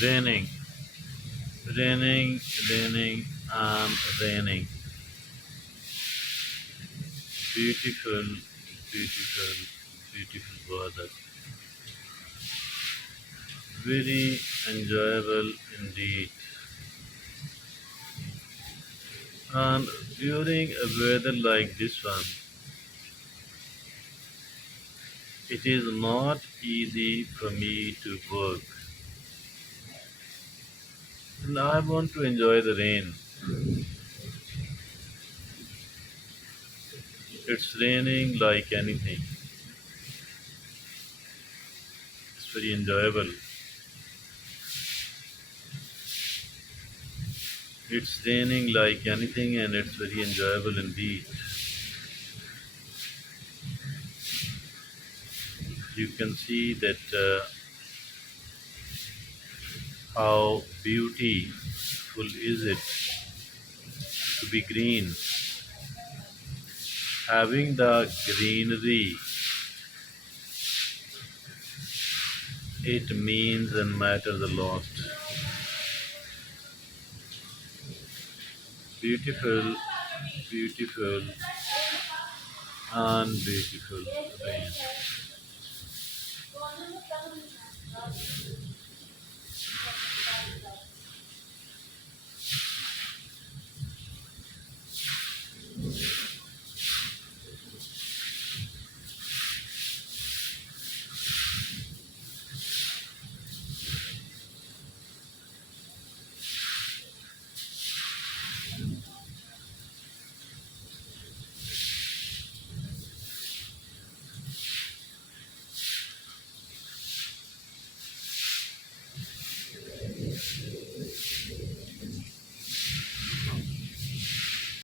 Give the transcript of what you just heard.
Raining, raining, raining, and raining. Beautiful, beautiful, beautiful weather. Very enjoyable indeed. And during a weather like this one, it is not easy for me to work. And I want to enjoy the rain. It's raining like anything. It's very enjoyable. It's raining like anything and it's very enjoyable indeed. You can see that how beautiful is it to be green. Having the greenery, it means and matters a lot. Beautiful, beautiful, and beautiful rain.